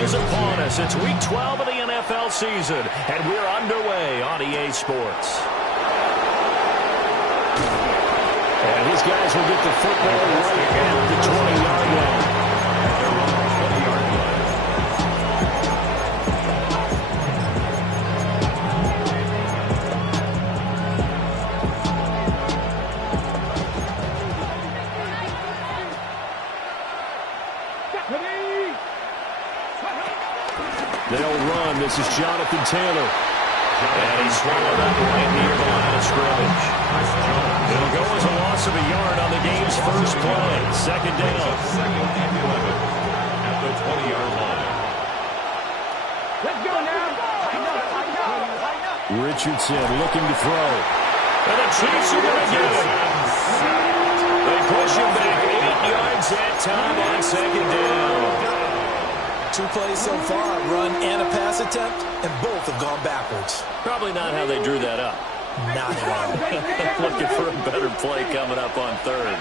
is upon us. It's Week 12 of the NFL season, and we're underway on EA Sports. And these guys will get the football right at the 20-yard line. They'll run. This is Jonathan Taylor. And he swallowed up right near the line of scrimmage. It'll go as a loss of a yard on the game's first play. Second down. Second and 11 at the 20-yard line. Let's go now. Richardson looking to throw. And the Chiefs are going to get it. They push him back 8 yards that time on second down. 2 plays so far, run and a pass attempt, and both have gone backwards. Probably not how they drew that up. Not at all. Looking for a better play coming up on third.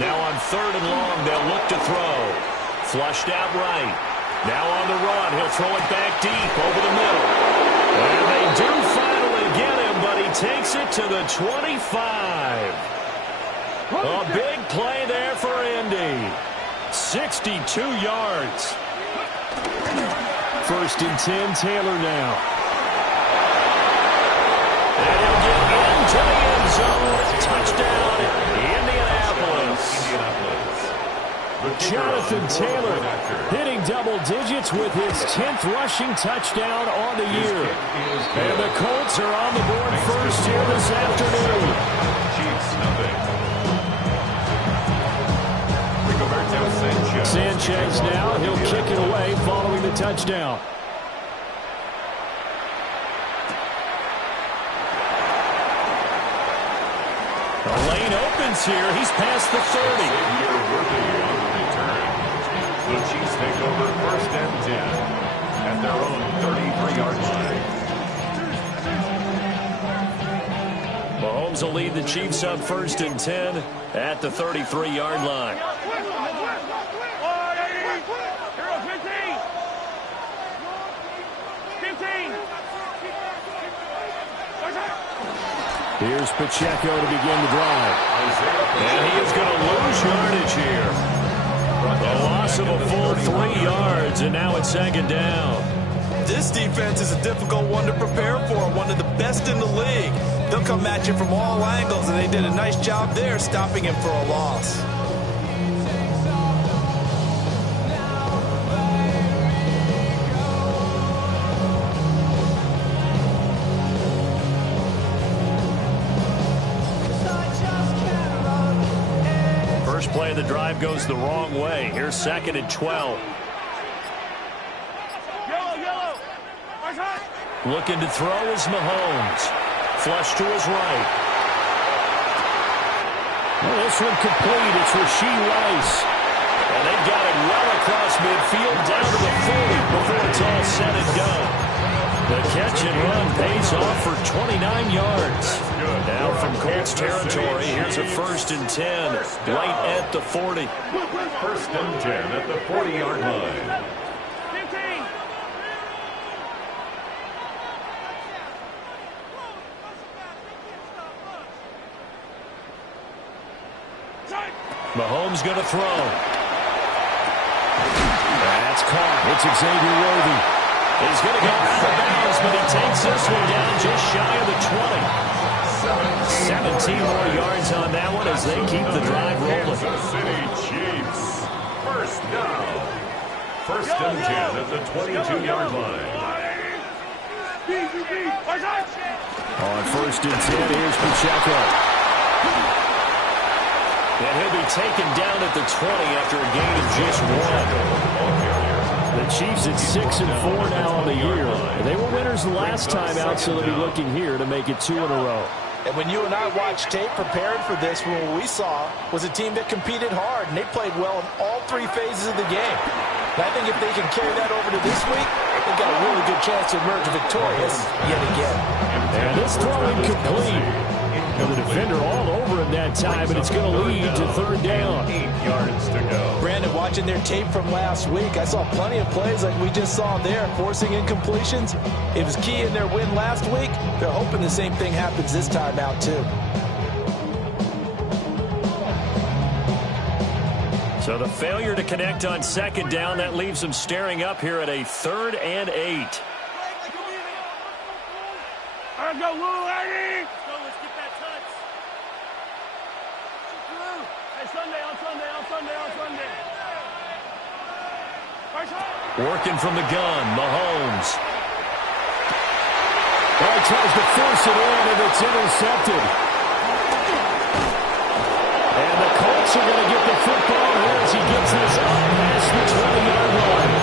Now on third and long, they'll look to throw. Flushed out right. Now on the run, he'll throw it back deep over the middle. And they do finally get him, but he takes it to the 25. A big play there for Indy. 62 yards. First and 10, Taylor now. And he'll get into the end zone. Touchdown, Indianapolis. Jonathan Taylor hitting double digits with his 10th rushing touchdown on the year. And the Colts are on the board first here this afternoon. Chiefs, nothing. Sanchez now, he'll kick it away following the touchdown. The lane opens here. He's past the 30. The Chiefs take over first and 10 at their own 33-yard line. Mahomes will lead the Chiefs up first and 10 at the 33-yard line. Here's Pacheco to begin the drive. And he is going to lose yardage here. A loss of a full 3 yards, and now it's second down. This defense is a difficult one to prepare for, one of the best in the league. They'll come at you from all angles, and they did a nice job there stopping him for a loss. First play of the drive goes the wrong way. Here's second and 12. Looking to throw is Mahomes. Flush to his right. Well, this one complete. It's Rashee Rice. And they've got it well across midfield down to the 40 before it's all said and done. The catch and run pays off for 29 yards. Now from Colts territory, here's a first and 10 right at the 40. First and 10 at the 40-yard line. Mahomes going to throw. That's caught. It's Xavier Worthy. He's going to go out of bounds, but he takes this one down just shy of the 20. 17 more yards on that one as they keep the drive rolling. Kansas City Chiefs. First down. First and 10 at the 22-yard line. On first and 10, here's Pacheco. And he'll be taken down at the 20 after a gain of just 1. The Chiefs at 6-4 now on the year. They were winners the last time out, so they'll be looking here to make it 2 in a row. And when you and I watched tape preparing for this, what we saw was a team that competed hard, and they played well in all 3 phases of the game. And I think if they can carry that over to this week, they've got a really good chance to emerge victorious yet again. And this throw incomplete. And the defender all over in that that time, and it's going to lead to third down. 8 yards to go. Brandon, watching their tape from last week, I saw plenty of plays like we just saw there, forcing incompletions. It was key in their win last week. They're hoping the same thing happens this time out, too. So the failure to connect on second down, that leaves them staring up here at a 3rd and 8. Let's go, Lou, Eddie! Let's get that touch. Hey, Sunday. Working from the gun, Mahomes. Well, he tries to force it in, and it's intercepted. And the Colts are going to get the football here as he gets this up past the 20-yard line.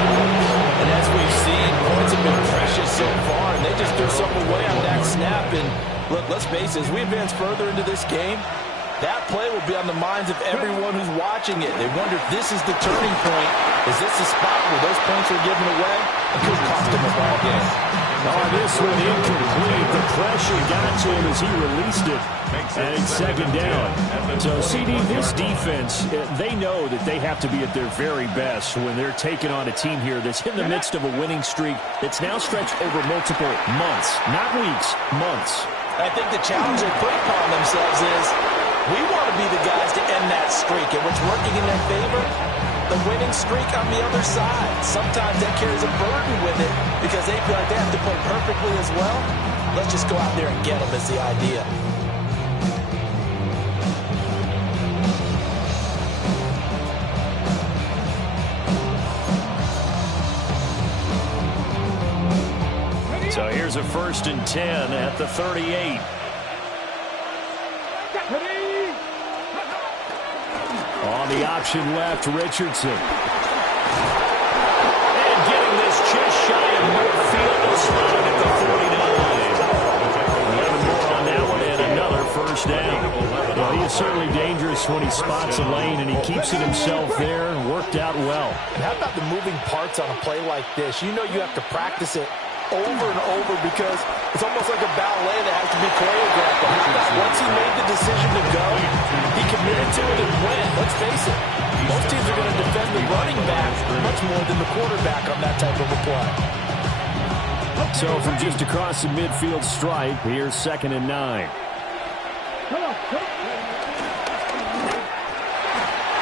And as we've seen, points have been precious so far, and they just threw something away on that snap. And look, let's face it, as we advance further into this game, that play will be on the minds of everyone who's watching it. They wonder if this is the turning point. Is this the spot where those points are given away? It could cost them a ball game. Oh, this one incomplete. The pressure got to him as he released it. And second down. So, CD, this defense, they know that they have to be at their very best when they're taking on a team here that's in the midst of a winning streak that's now stretched over multiple months. Not weeks, months. I think the challenge they put upon themselves is we want to be the guys to end that streak. And what's working in their favor? The winning streak on the other side. Sometimes that carries a burden with it because they feel like they have to play perfectly as well. Let's just go out there and get them is the idea. So here's a 1st and 10 at the 38. On the option left, Richardson. And getting this just shy of midfield, a spot at the 49. 11 more on that one, and another 1st down. Well, he is certainly dangerous when he spots a lane, and he keeps it himself there and worked out well. And how about the moving parts on a play like this? You know you have to practice it over and over because it's almost like a ballet that has to be choreographed. But how about once he made the decision to go, he committed to it and went. Let's face it, most teams are going to defend the running back much more than the quarterback on that type of a play. So from just across the midfield stripe, here's 2nd and 9.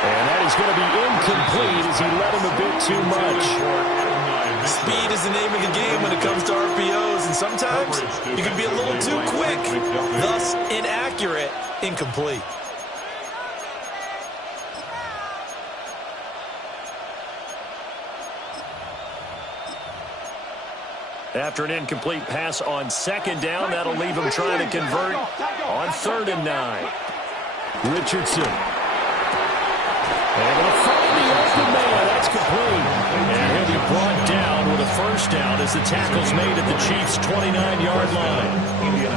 And that is going to be incomplete as he let him a bit too much. Speed is the name of the game when it comes to RPOs, and sometimes you can be a little too quick, thus inaccurate, incomplete. After an incomplete pass on 2nd down, that'll leave him trying to convert on 3rd and 9. Richardson. Able to find the open man. That's complete. And he'll be brought down with a 1st down as the tackle's made at the Chiefs' 29-yard line.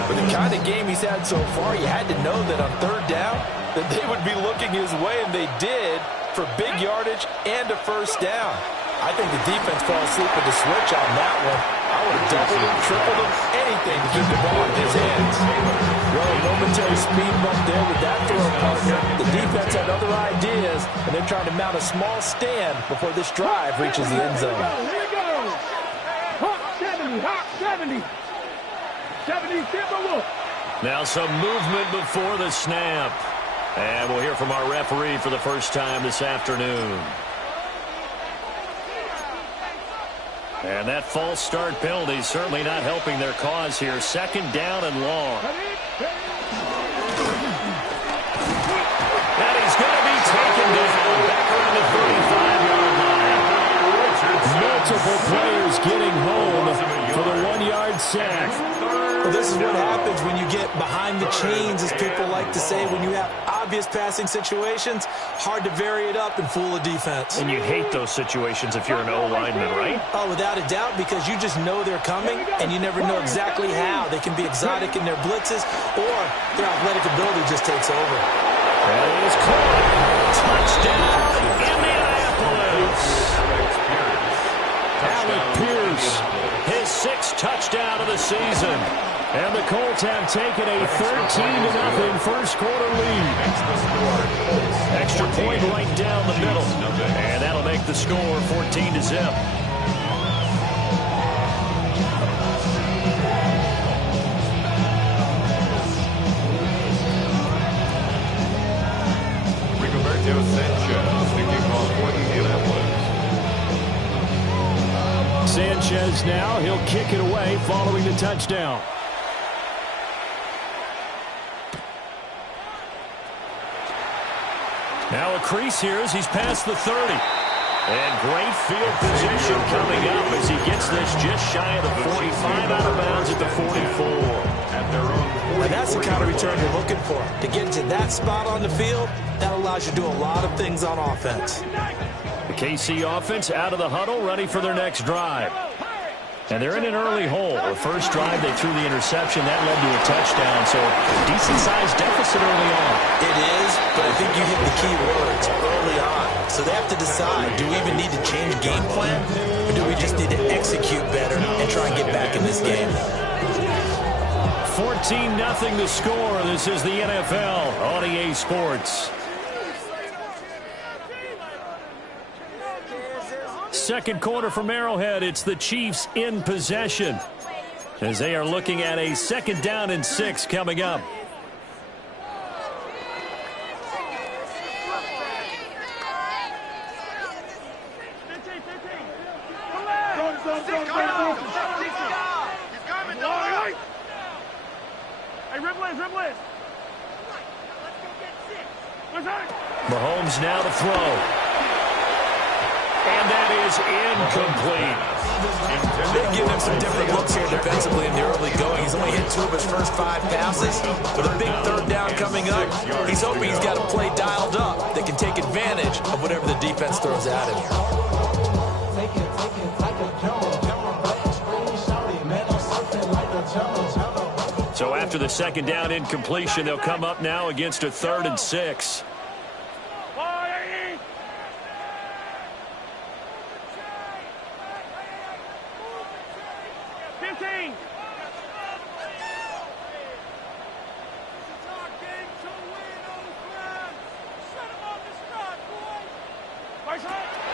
With the kind of game he's had so far, you had to know that on 3rd down that they would be looking his way, and they did for big yardage and a 1st down. I think the defense fell asleep with the switch on that one. I would have doubled him, tripled him, anything to keep the ball in his hands. Well, a momentary speed bump there with that throw partner. The defense had other ideas, and they're trying to mount a small stand before this drive reaches the end zone. Here we go. Hot 70, hot 70. 70, simple. Now some movement before the snap. And we'll hear from our referee for the first time this afternoon. And that false start penalty certainly not helping their cause here. 2nd down and long. And he's going to be taken down back around the 35-yard line. Multiple players getting home for the 1-yard sack. Well, this is what happens when you get behind the chains, as people like to say. When you have obvious passing situations, hard to vary it up and fool a defense. And you hate those situations if you're an O-lineman, right? Oh, without a doubt, because you just know they're coming, and you never know exactly how. They can be exotic in their blitzes, or their athletic ability just takes over. That is caught. Touchdown, Indianapolis. Alec Pierce, his 6th touchdown of the season. And the Colts have taken a 13-0 first quarter lead. Extra point right down the middle. And that'll make the score 14-0. Sanchez now, he'll kick it away following the touchdown. Now a crease here as he's past the 30. And great field position coming up as he gets this just shy of the 45, out of bounds at the 44. And that's the kind of return you're looking for. To get to that spot on the field, that allows you to do a lot of things on offense. The KC offense out of the huddle, ready for their next drive. And they're in an early hole. The first drive, they threw the interception. That led to a touchdown, so decent-sized deficit early on. It is, but I think you hit the key words early on. So they have to decide, do we even need to change game plan, or do we just need to execute better and try and get back in this game? 14-0 the score. This is the NFL on EA Sports. Second quarter from Arrowhead. It's the Chiefs in possession as they are looking at a 2nd down and 6 coming up. Mahomes now to throw. And that is incomplete. They've given him some different looks here defensively in the early going. He's only hit 2 of his first 5 passes. With a big 3rd down coming up, he's hoping he's got a play dialed up that can take advantage of whatever the defense throws at him. So after the 2nd down incompletion, they'll come up now against a 3rd and 6.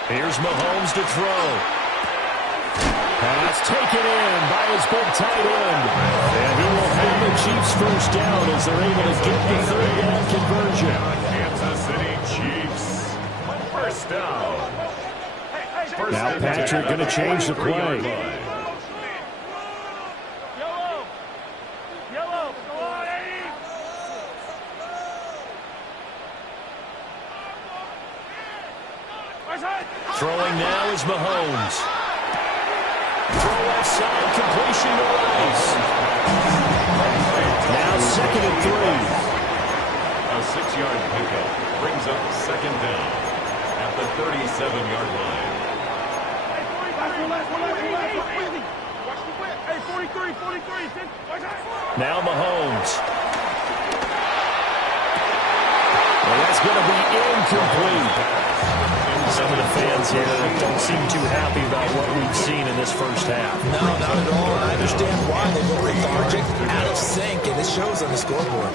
Here's Mahomes to throw. Pass taken in by his big tight end. And he will have the Chiefs first down as they're able to get the 3rd down conversion. Kansas City Chiefs. First down. Now Patrick going to change the play. Throwing now is Mahomes. Throw outside, completion to Rice. Now 2nd and 3. A 6-yard pickup brings up 2nd down at the 37-yard line. Now Mahomes. Well, that's going to be incomplete. Some of the fans here don't seem too happy about what we've seen in this first half. No, not at all. And I understand why. They look lethargic, out of sync, and it shows on the scoreboard.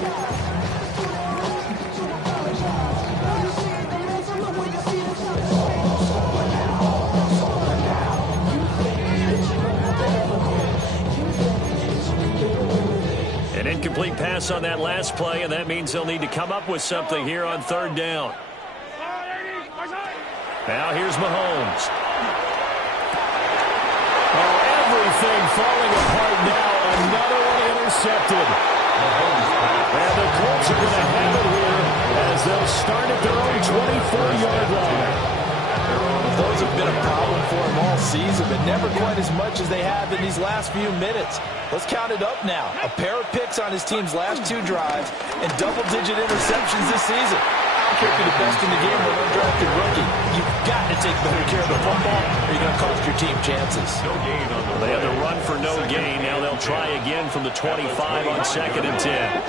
An incomplete pass on that last play, and that means they'll need to come up with something here on 3rd down. Now here's Mahomes. Oh, everything falling apart now. Another one intercepted. And the Colts are going to have it here as they'll start at their own 24-yard line. Those have been a problem for him all season, but never quite as much as they have in these last few minutes. Let's count it up now. A pair of picks on his team's last 2 drives and double-digit interceptions this season. I don't care if you're the best in the game or an undrafted rookie. You've got to take better care of the football or you're going to cost your team chances. No gain on the They had the run for no gain. Now they'll try again from the 25 on 2nd and 10.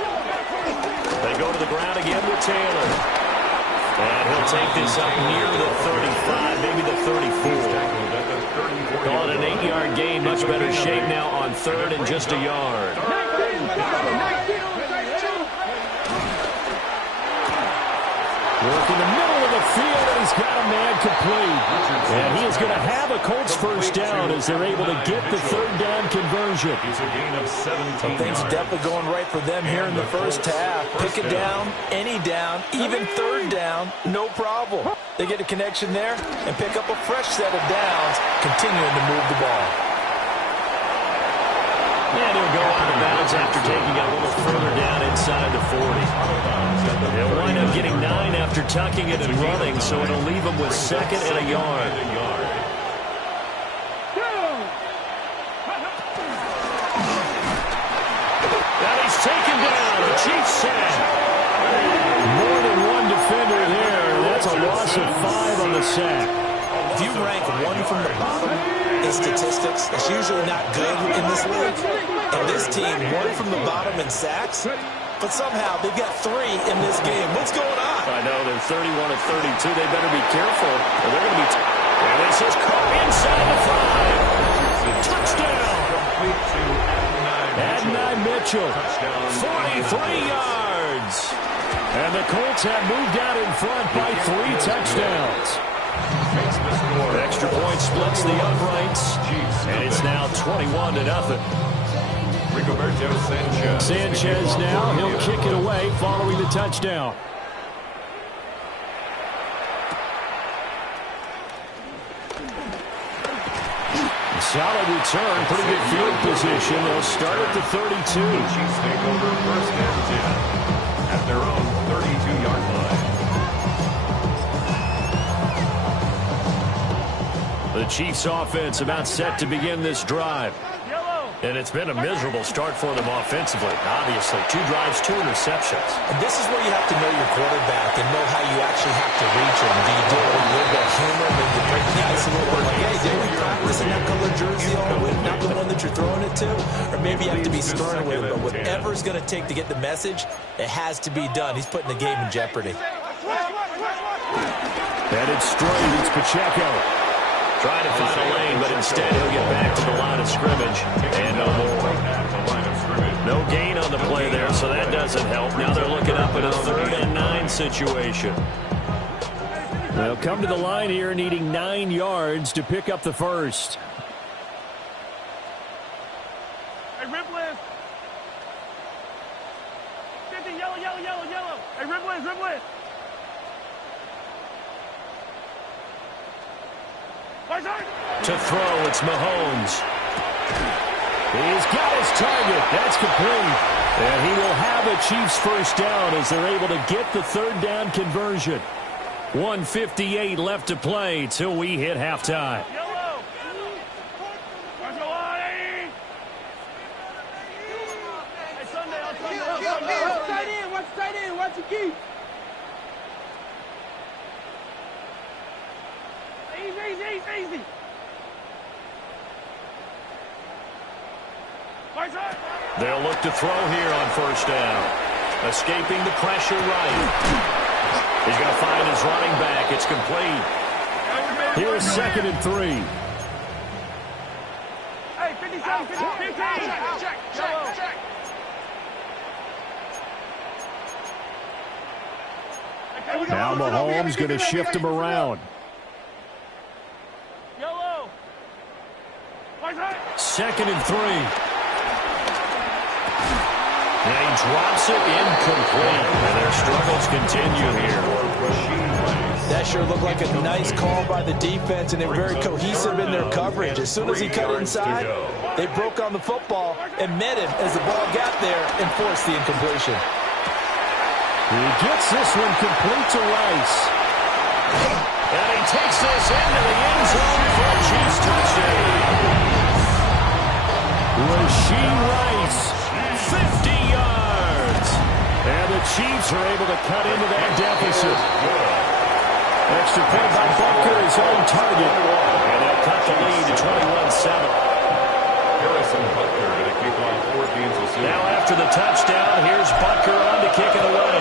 They go to the ground again with Taylor. And he'll take this up near the 35, maybe the 34. Call it an 8-yard gain. Much better shape now on third and just a yard. Work in the middle of the field, and he's got a man complete. And he is going to have a Colts first down as they're able to get the third down conversion. It's a gain of 17 Things are definitely going right for them here in the first half. Pick it down, any down, even third down, no problem. They get a connection there and pick up a fresh set of downs, continuing to move the ball. And he'll go out of bounds after taking it a little further down inside the 40. He'll wind up getting 9 after tucking it and running, so it'll leave him with second and a yard. And he's taken down. The Chiefs sack. More than one defender there. That's a loss of 5 on the sack. If you rank one from the bottom in statistics, that's usually not good in this league. And this team, one from the bottom in sacks, but somehow they've got 3 in this game. What's going on? I know, they're 31 of 32. They better be careful, or they're going to be... And this is caught inside the 5. Touchdown! Adonai Mitchell, 43 yards. And the Colts have moved out in front by 3 touchdowns. Extra point splits the uprights, and it's now 21-0. Sanchez now, he'll kick it away following the touchdown. Solid return, pretty good field position. They'll start at the 32. Chiefs take over first and 10 at their own 32-yard line. The Chiefs offense about set to begin this drive. And it's been a miserable start for them offensively. Obviously, 2 drives, 2 interceptions. And this is where you have to know your quarterback and know how you actually have to reach him. Do you do it with a little bit of humor, maybe you break the ice a little bit, like, hey, didn't we practice in that color jersey all week, not the one that you're throwing it to? Or maybe you have to be stern with him, but whatever it's going to take to get the message, it has to be done. He's putting the game in jeopardy. Headed straight, it's Pacheco. Trying to find a lane, but instead he'll get back to the line of scrimmage. And no more. No gain on the play there, so that doesn't help. Now they're looking up at a 3rd and 9 situation. They'll come to the line here needing 9 yards to pick up the first. Hey, Ripley. 50, yellow. Hey, Ripley. To throw, it's Mahomes. He's got his target. That's complete. And he will have a Chiefs first down as they're able to get the third down conversion. 1:58 left to play till we hit halftime. Yellow. Hey, Sunday. Watch tight end. Watch your key. Easy. They'll look to throw here on first down. Escaping the pressure right. He's going to find his running back. It's complete. Here's 2nd and 3. Hey, 57, 15. Check. Now Mahomes going to shift him around. 2nd and 3. And he drops it incomplete. And their struggles continue here. That sure looked like a nice call by the defense, and they were very cohesive in their coverage. As soon as he cut inside, they broke on the football and met him as the ball got there and forced the incompletion. He gets this one complete to Rice. And he takes this into the end zone for a Chiefs touchdown. Rasheed Rice, 50 yards. And the Chiefs are able to cut into that deficit. Extra point by Butker is on target. And they'll cut the lead to 21-7. Harrison Butker going to kick off 14th will see. Now after the touchdown, here's Butker on to kick it away.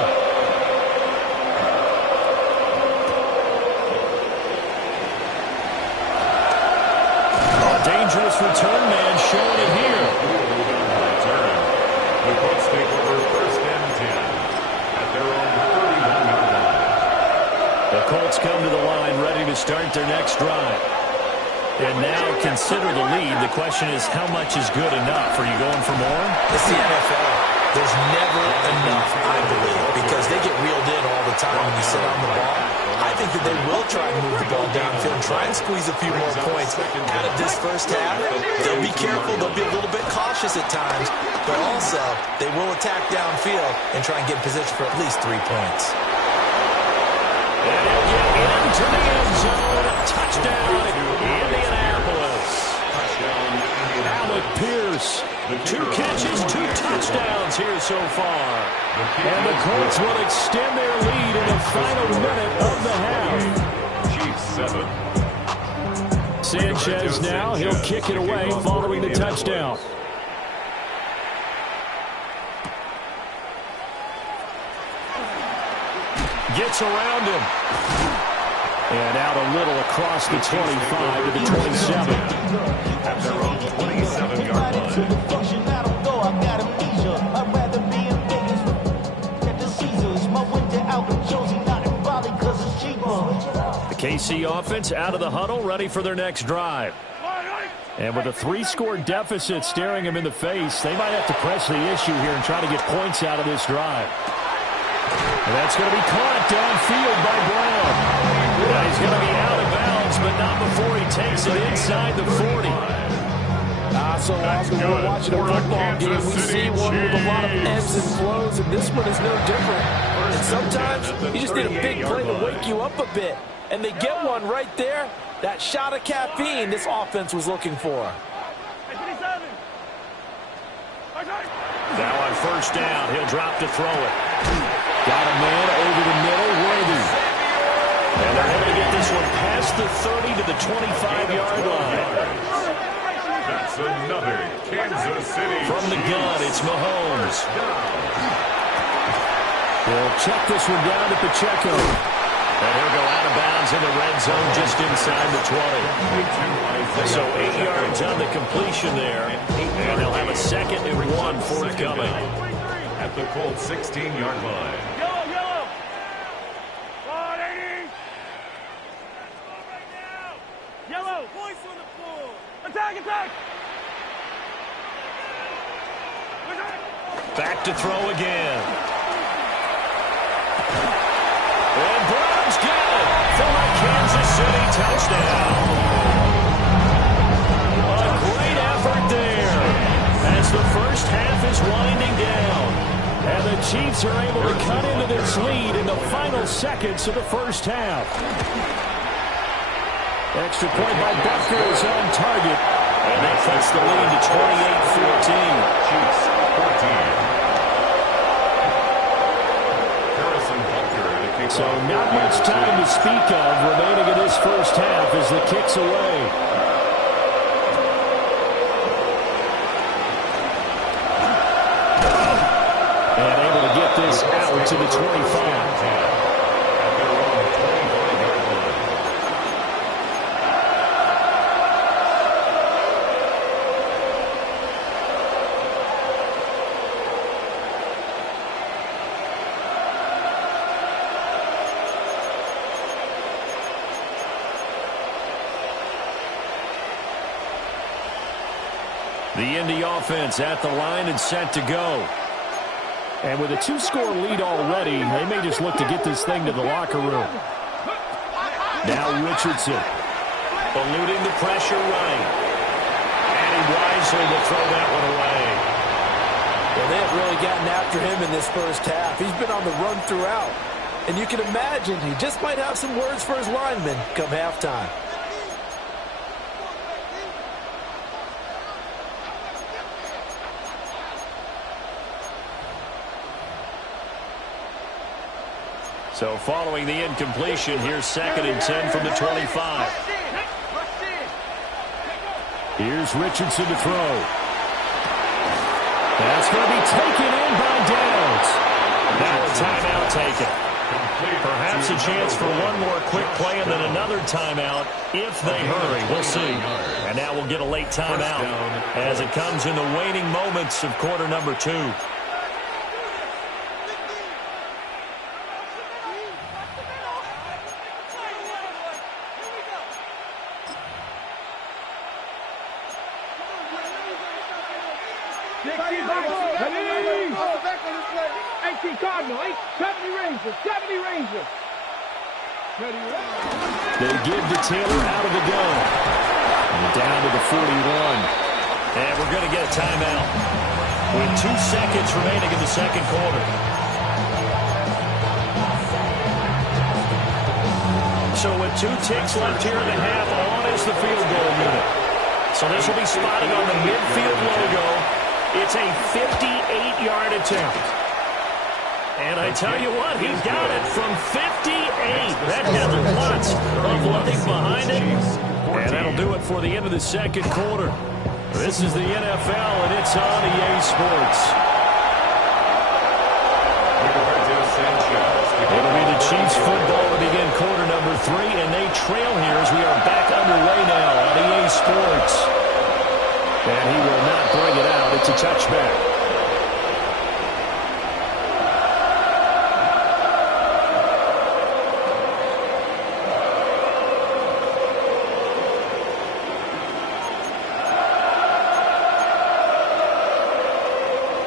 return man showing it here. The Colts take over 1st and 10 at their own 31-yard line. The Colts come to the line ready to start their next drive. And now consider the lead. The question is, how much is good enough? Are you going for more? It's the NFL. There's never enough, I believe, because they get reeled in all the time when you sit on the ball. I think that they will try and move the ball downfield and try and squeeze a few more points out of this first half. They'll be careful. They'll be a little bit cautious at times, but also they will attack downfield and try and get in position for at least 3 points. And he'll get into the end zone. Touchdown, Indianapolis. Alec Pierce, 2 catches, 2 touchdowns here so far. And the Colts will extend their lead in the final minute of the half. Chiefs 7. Sanchez now, he'll kick it away following the touchdown. Gets around him. And out a little across the 25 to the 27. At their own 27-yard line. The KC offense out of the huddle, ready for their next drive. And with a 3-score deficit staring them in the face, they might have to press the issue here and try to get points out of this drive. And that's going to be caught downfield by Brown. Now he's going to be out of bounds, but not before he takes it inside the 40. So often when we're watching a football game, we see one with a lot of ebbs and flows, and this one is no different. And sometimes you just need a big play to wake you up a bit. And they get one right there. That shot of caffeine this offense was looking for. Now on 1st down, he'll drop to throw it. Got a man over the middle, Worthy. And they're able to get this one past the 30 to the 25-yard line. That's another Kansas City. From the gun, it's Mahomes. He'll check this one down to Pacheco. And he'll go out of bounds in the red zone just inside the 20. So 8 yards on the completion there. And they'll have a 2nd and 1 forthcoming. At the Colts 16-yard line. Yellow. Yellow. Voice on the floor. Attack. Back to throw again. And Brown's got it for a Kansas City touchdown. A great effort there as the first half is winding down. And the Chiefs are able to cut into this lead in the final seconds of the first half. Extra point by Bucker is on target. And that cuts the lead to 28-14. Chiefs 14. So not much time to speak of remaining in this first half as the kick's away. And able to get this out to the 25. The Indy offense at the line and set to go. And with a 2-score lead already, they may just look to get this thing to the locker room. Now Richardson. Eluding the pressure right. And he wisely will throw that one away. Well, they have really gotten after him in this first half. He's been on the run throughout. And you can imagine he just might have some words for his linemen come halftime. So following the incompletion, here's 2nd and 10 from the 25. Here's Richardson to throw. That's going to be taken in by Downs. Now a timeout taken. Perhaps us a chance for one more quick play and then another timeout if they hurry. We'll see. And now we'll get a late timeout as it comes in the waning moments of quarter number 2. They give to Taylor out of the gun. And down to the 41. And we're going to get a timeout with 2 seconds remaining in the second quarter. So with 2 ticks left here in the half, on is the field goal unit. So this will be spotted on the midfield logo. It's a 58-yard attempt. And I tell you what, he got it from 58. That had lots of life behind it. And that'll do it for the end of the second quarter. This is the NFL, and it's on EA Sports. It'll be the Chiefs football to begin quarter number 3, and they trail here as we are back underway now on EA Sports. And he will not bring it out. It's a touchback.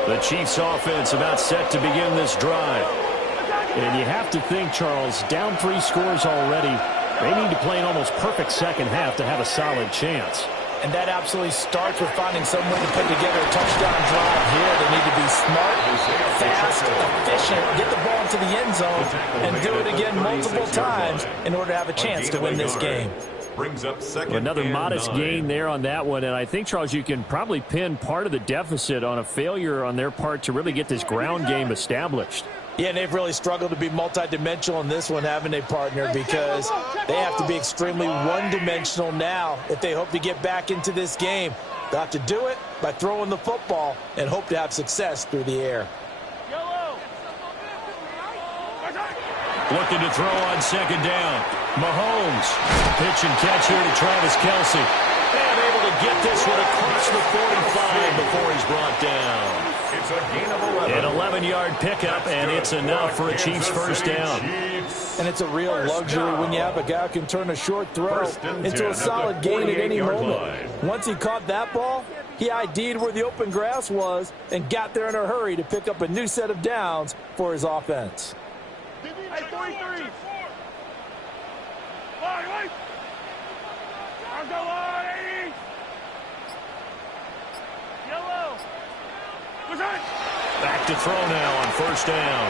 The Chiefs offense about set to begin this drive. And you have to think, Charles, down 3 scores already. They need to play an almost perfect second half to have a solid chance. And that absolutely starts with finding some way to put together a touchdown drive here. They need to be smart, fast, efficient, get the ball into the end zone, and do it again multiple times in order to have a chance to win this game. Brings up second. Another modest gain there on that one, and I think, Charles, you can probably pin part of the deficit on a failure on their part to really get this ground game established. Yeah, and they've really struggled to be multidimensional in this one, haven't they, partner? Because they have to be extremely one-dimensional now if they hope to get back into this game. They'll have to do it by throwing the football and hope to have success through the air. Looking to throw on second down. Mahomes. Pitch and catch here to Travis Kelce. And able to get this one across the 45 before he's brought down. It's a gain of 11. An 11-yard pickup, and it's enough for a Chiefs first down. And it's a real luxury when you have a guy who can turn a short throw into a solid gain at any moment. Once he caught that ball, he ID'd where the open grass was and got there in a hurry to pick up a new set of downs for his offense. Hey, 43. I'll go on, 80. Yellow. Back to throw now on first down.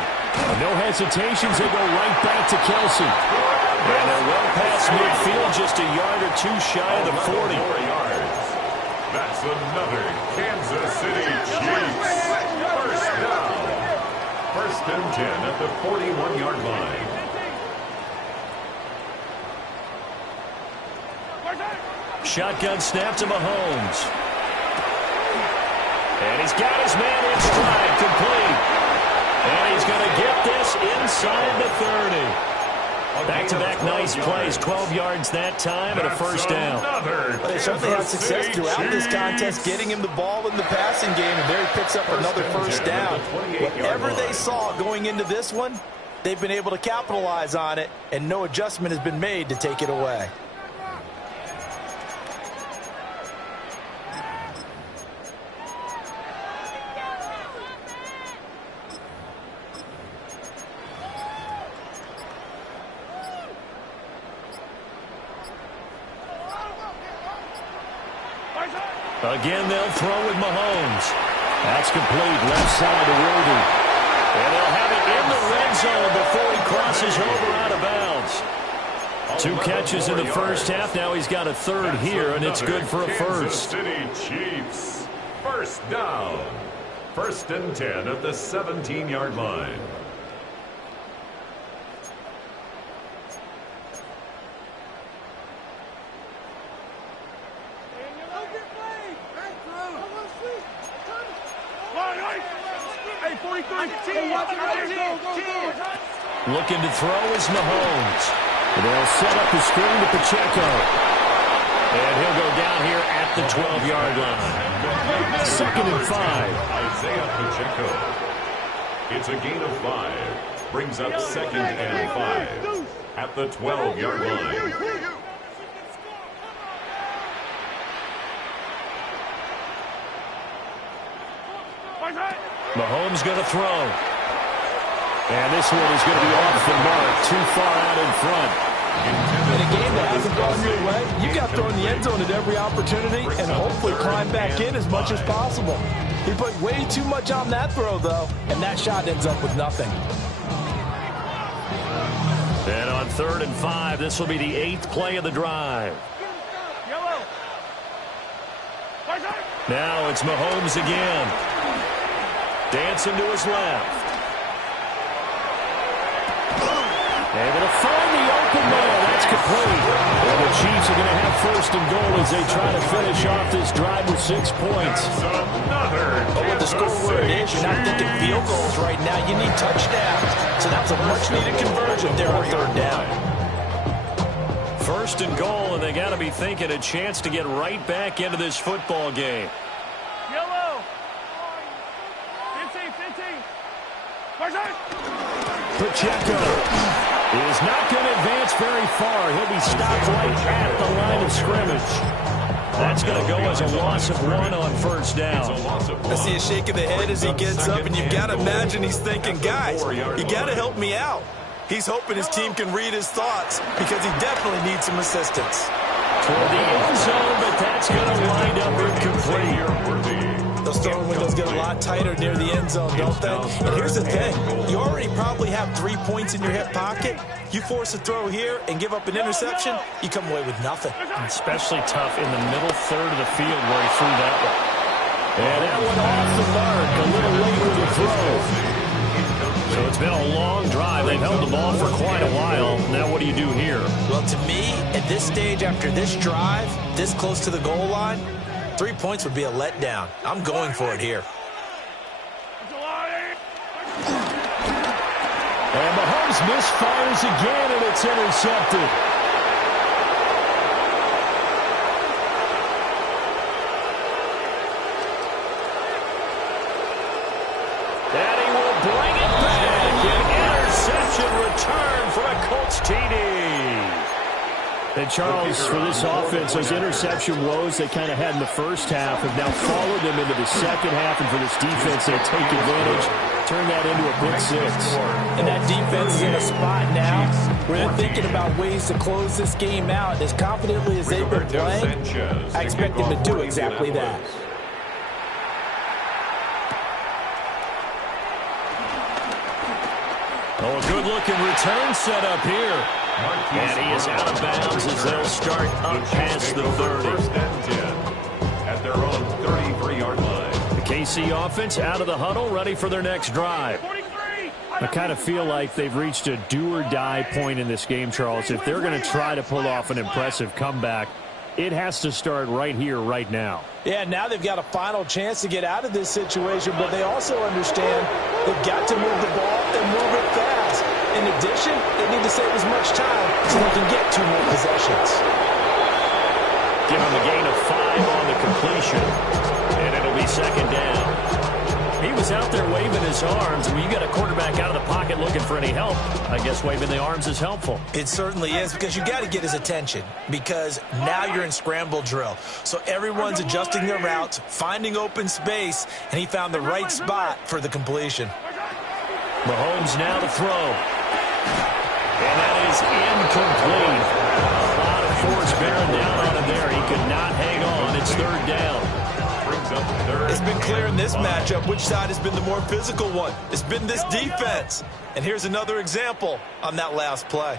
No hesitations. They go right back to Kelce. And they're well past midfield, just a yard or 2 shy of the 40. That's another Kansas City Chiefs first down. First and 10 at the 41-yard line. Shotgun snap to Mahomes. And he's got his man in stride, complete. And he's going to get this inside the 30. Back-to-back nice plays, 12 yards that time and a first down. They certainly have success throughout this contest, getting him the ball in the passing game, and there he picks up another first down. Whatever they saw going into this one, they've been able to capitalize on it, and no adjustment has been made to take it away. Again, they'll throw with Mahomes. That's complete, left side to Worthy. And they'll have it in the red zone before he crosses over out of bounds. 2 catches in the first half. Now he's got a third here, and it's good for a first. City Chiefs first down. First and 10 at the 17-yard line. Looking to throw is Mahomes. They'll set up the screen to Pacheco. And he'll go down here at the 12-yard line. 2nd and 5. Isaiah Pacheco. It's a gain of 5. Brings up 2nd and 5 at the 12-yard line. Mahomes going to throw. And this one is going to be off the mark, too far out in front. In a game that hasn't gone your way, you got to throw in the end zone at every opportunity and hopefully climb back in as much as possible. He put way too much on that throw, though, and that shot ends up with nothing. And on 3rd and 5, this will be the 8th play of the drive. Now it's Mahomes again. Dancing to his left. Able to find the open man. That's complete. And the Chiefs are going to have 1st and goal as they try to finish off this drive with 6 points. But with the score where it is, you're not thinking field goals right now. You need touchdowns. So that's a much-needed conversion there on 3rd down. 1st and goal, and they got to be thinking a chance to get right back into this football game. Yellow. 15. Pacheco is not going to advance very far. He'll be stopped right at the line of scrimmage. That's going to go as a loss of 1 on 1st down. I see a shake of the head as he gets up, and you've got to imagine he's thinking, guys, you got to help me out. He's hoping his team can read his thoughts because he definitely needs some assistance. Toward the end zone, but that's going to wind up incomplete. Those throwing windows get a lot tighter near the end zone, don't they? And here's the thing. You already probably have 3 points in your hip pocket. You force a throw here and give up an interception, you come away with nothing. Especially tough in the middle third of the field where he threw that one. And that one off the mark. A little late with the throw. So it's been a long drive. They've held the ball for quite a while. Now what do you do here? Well, to me, at this stage after this drive, this close to the goal line, 3 points would be a letdown. I'm going for it here. And Mahomes misfires again, and it's intercepted. And he will bring it back. An interception return for a Colts TD. And Charles, for this offense, those interception woes they kind of had in the first half have now followed them into the second half. And for this defense, they take advantage, turn that into a pick 6. And that defense is in a spot now where they're thinking about ways to close this game out. As confidently as they've been playing, I expect them to do exactly that. Oh, a good-looking return set up here. And he is out of bounds as they'll start up past the 30. At their own 33-yard line. The KC offense out of the huddle, ready for their next drive. I kind of feel like they've reached a do-or-die point in this game, Charles. If they're going to try to pull off an impressive comeback, it has to start right here, right now. Yeah, now they've got a final chance to get out of this situation, but they also understand they've got to move the ball and move it fast. In addition, they need to save as much time so they can get 2 more possessions. Give him a gain of 5 on the completion, and it'll be 2nd down. He was out there waving his arms. When you got a quarterback out of the pocket looking for any help, I guess waving the arms is helpful. It certainly is, because you got to get his attention, because now you're in scramble drill. So everyone's adjusting their routes, finding open space, and he found the right spot for the completion. Mahomes now to throw. And that is incomplete. A lot of force bearing down on him there. He could not hang on. It's 3rd down. It's been clear in this matchup which side has been the more physical one. It's been this defense. And here's another example on that last play.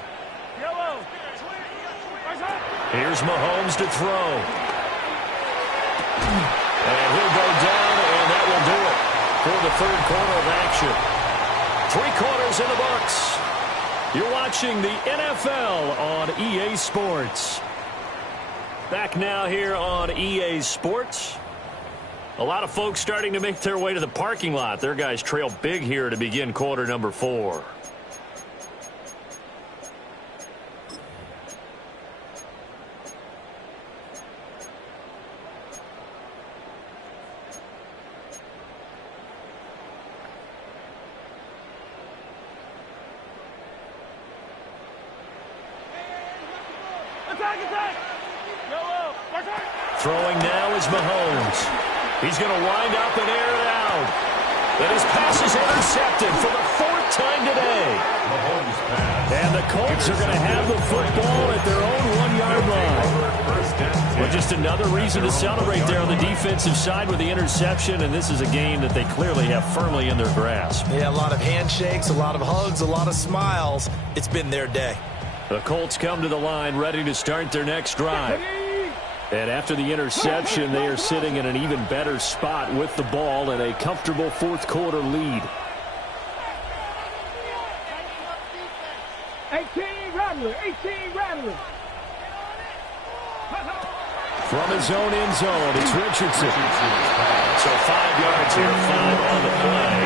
Here's Mahomes to throw. And he'll go down, and that will do it for the 3rd quarter of action. 3 quarters in the books. You're watching the NFL on EA Sports. Back now here on EA Sports. A lot of folks starting to make their way to the parking lot. Their guys trail big here to begin quarter number 4. Throwing now is Mahomes. He's going to wind up and air it out. And his pass is intercepted for the 4th time today. And the Colts are going to have the football at their own 1-yard line. Well, just another reason to celebrate there on the defensive side with the interception, and this is a game that they clearly have firmly in their grasp. Yeah, a lot of handshakes, a lot of hugs, a lot of smiles. It's been their day. The Colts come to the line ready to start their next drive. And after the interception, they are sitting in an even better spot with the ball and a comfortable 4th quarter lead. 18 Rattler, 18 Rattler. From his own end zone, it's Richardson. So 5 yards here, 5 on the play.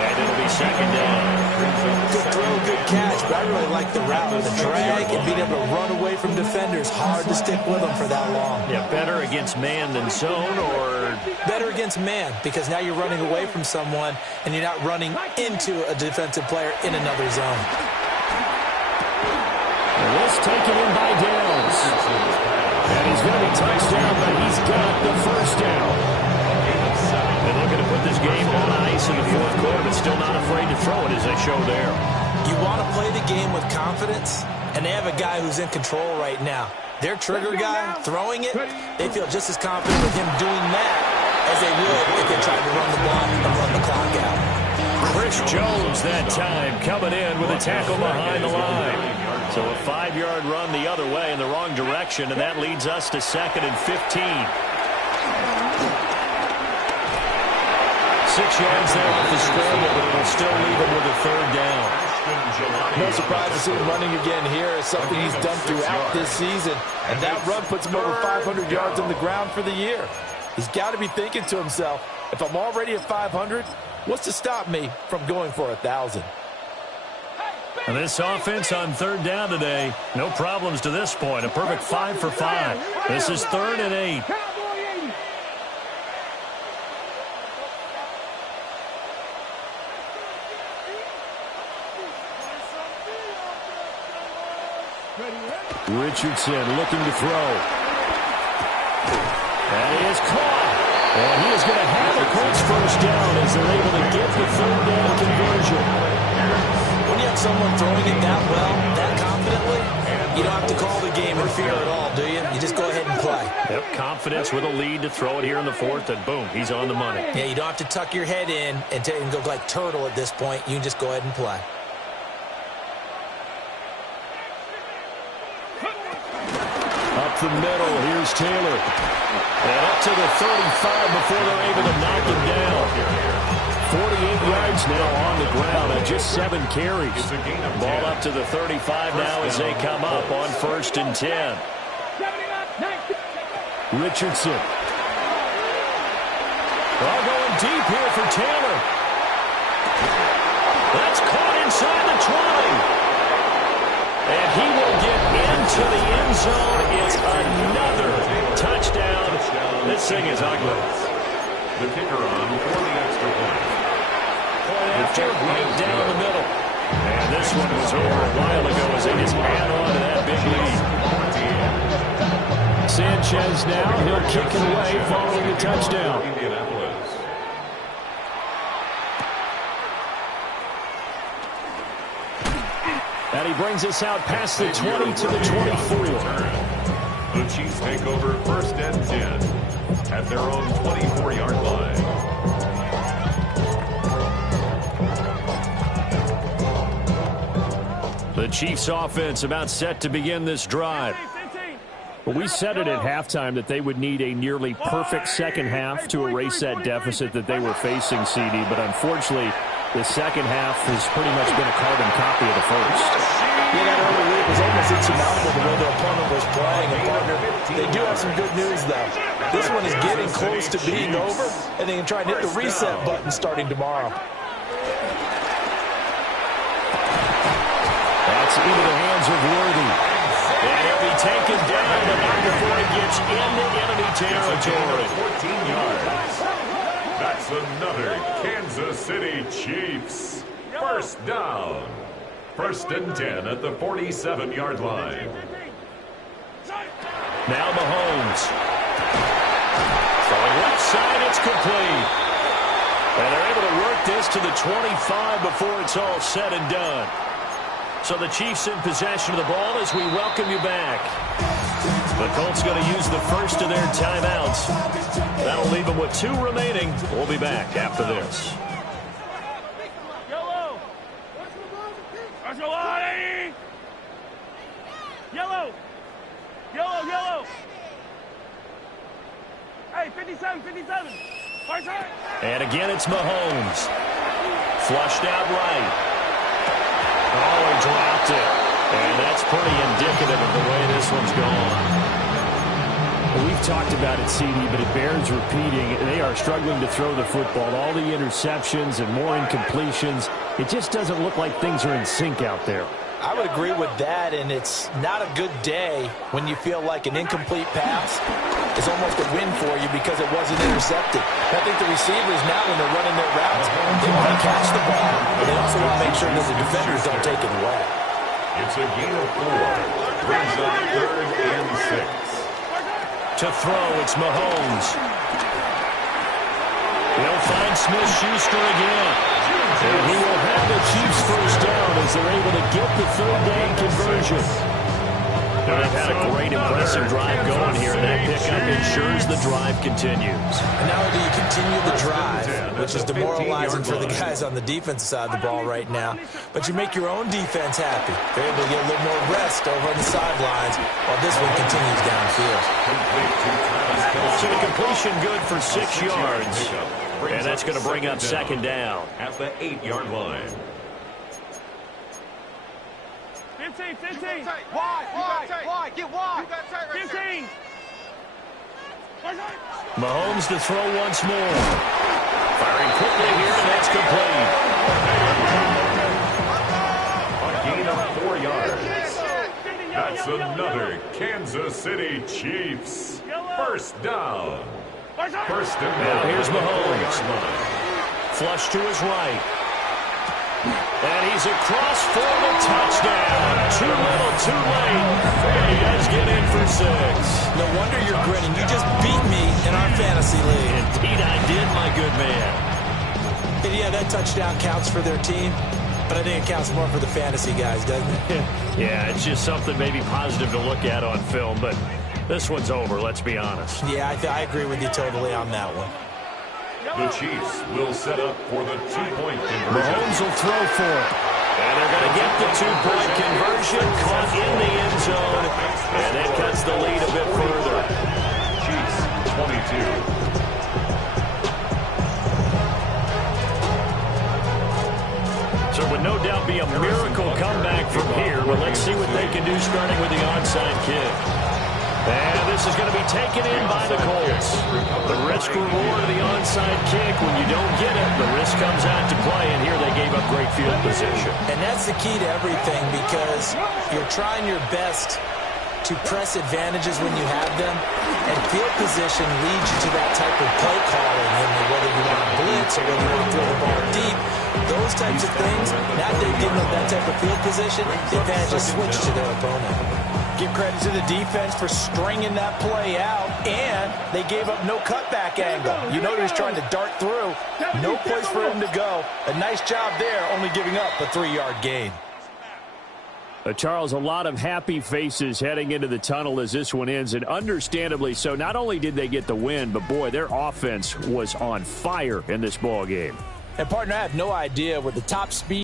And it'll be 2nd down. Good throw, good catch, but I really like the route, the drag, and being able to run away from defenders. Hard to stick with them for that long. Yeah, better against man than zone, or? Better against man, because now you're running away from someone, and you're not running into a defensive player in another zone. And this taken in by Downs. And he's going to be touched down, but he's got the 1st down. And looking to put this game on ice in the 4th quarter, but still not afraid to throw it as they show there. You want to play the game with confidence, and they have a guy who's in control right now. Their trigger guy, throwing it, they feel just as confident with him doing that as they would if they tried to run the ball and run the clock out. Chris Jones that time coming in with a tackle behind the line. So a 5-yard run the other way in the wrong direction, and that leads us to 2nd and 15. 6 yards there off the scramble, but it'll still leave him with a 3rd down. No surprise to see him running again here. It's something he's done throughout this season. And that run puts him over 500 yards on the ground for the year. He's got to be thinking to himself, if I'm already at 500, what's to stop me from going for 1,000? And this offense on 3rd down today, no problems to this point. A perfect 5 for 5. This is 3rd and 8. Richardson looking to throw. And he is caught. And he is going to have a Colts 1st down as they're able to get the 3rd down conversion. When you have someone throwing it that well, that confidently, you don't have to call the game in fear at all, do you? You just go ahead and play. Yep, confidence with a lead to throw it here in the 4th, and boom, he's on the money. Yeah, you don't have to tuck your head in and go like turtle at this point. You can just go ahead and play. Up the middle, here's Taylor. And up to the 35 before they're able to knock him down. 48 yards now on the ground at just 7 carries. Ball up to the 35 now as they come up on 1st and 10. Richardson. Ball going deep here for Taylor. That's caught inside the 20. And he will get into the end zone. It's another touchdown. This thing is ugly. The kicker on for the extra point. Point after, right down the middle. And this one was over a while ago as they just add on to that big lead. Sanchez now, he'll kick it away following the touchdown. And he brings us out past the 20 to the 24. The Chiefs take over 1st and 10 at their own 24-yard line. The Chiefs offense about set to begin this drive. Well, we said it at halftime that they would need a nearly perfect second half to erase that deficit that they were facing, CD, but unfortunately, the second half has pretty much been a carbon copy of the first. Yeah, that early lead was almost insurmountable the way their opponent was playing. And partner, they do have some good news, though. This one is getting close to being over, and they can try and hit the reset button starting tomorrow. That's into the hands of Worthy. And he'll be taken down, but not before he gets into enemy territory. 14 yards. That's another Kansas City Chiefs 1st down. 1st and 10 at the 47-yard line. Now Mahomes. Throwing left side, it's complete. And they're able to work this to the 25 before it's all said and done. So the Chiefs in possession of the ball as we welcome you back. The Colts going to use the first of their timeouts. That'll leave them with 2 remaining. We'll be back after this. Yellow. Yellow. Yellow, yellow. Hey, 57, 57. And again, it's Mahomes. Flushed out right. Oh, he dropped it. And that's pretty indicative of the way this one's gone. Well, we've talked about it, CD, but it bears repeating. They are struggling to throw the football. All the interceptions and more incompletions. It just doesn't look like things are in sync out there. I would agree with that, and it's not a good day when you feel like an incomplete pass is almost a win for you because it wasn't intercepted. I think the receivers now, when they're running their routes, they want to catch the ball, but they also want to make sure that the defenders don't take it away. It's a gain of 4. Brings up 3rd and 6. To throw, it's Mahomes. They'll find Smith-Schuster again. And he will have the Chiefs first down as they're able to get the 3rd down conversion. Now, they've had a great, impressive drive going here, and that pickup ensures the drive continues. And not only do you continue the drive, which is demoralizing for the guys on the defensive side of the ball right now, but you make your own defense happy. They're able to get a little more rest over on the sidelines while this one continues downfield. So the completion good for 6 yards. And that's going to bring up 2nd down. At the 8-yard line. 15, 15. Wide, get wide. 15. Mahomes to throw once more. Firing quickly here, and that's complete. A gain of 4 yards. That's another Kansas City Chiefs. First down. First and now here's Mahomes. Flush to his right. And he's across for the touchdown. Too little, too late. And he does get in for 6. No wonder you're grinning. You just beat me in our fantasy league. Indeed I did, my good man. And yeah, that touchdown counts for their team, but I think it counts more for the fantasy guys, doesn't it? Yeah, it's just something maybe positive to look at on film, but this one's over, let's be honest. Yeah, I agree with you totally on that one. The Chiefs will set up for the 2-point conversion. Mahomes will throw for it. And they're going to get the 2-point conversion, caught in the end zone, and that cuts the lead a bit further. Chiefs 22. So it would no doubt be a miracle comeback from here, but let's see what they can do starting with the onside kick. And this is going to be taken in by the Colts. The risk-reward of the onside kick, when you don't get it, the risk comes out to play, and here they gave up great field position. And that's the key to everything, because you're trying your best to press advantages when you have them, and field position leads you to that type of play calling, and whether you want to blitz or whether you want to throw the ball deep, those types of things, now they've given them that type of field position, the advantage is switched to their opponent. Give credit to the defense for stringing that play out, and they gave up no cutback angle. You know he was trying to dart through. No place for him to go. A nice job there, only giving up a 3-yard gain. Charles, a lot of happy faces heading into the tunnel as this one ends, and understandably so. Not only did they get the win, but, boy, their offense was on fire in this ball game. And, partner, I have no idea with the top speed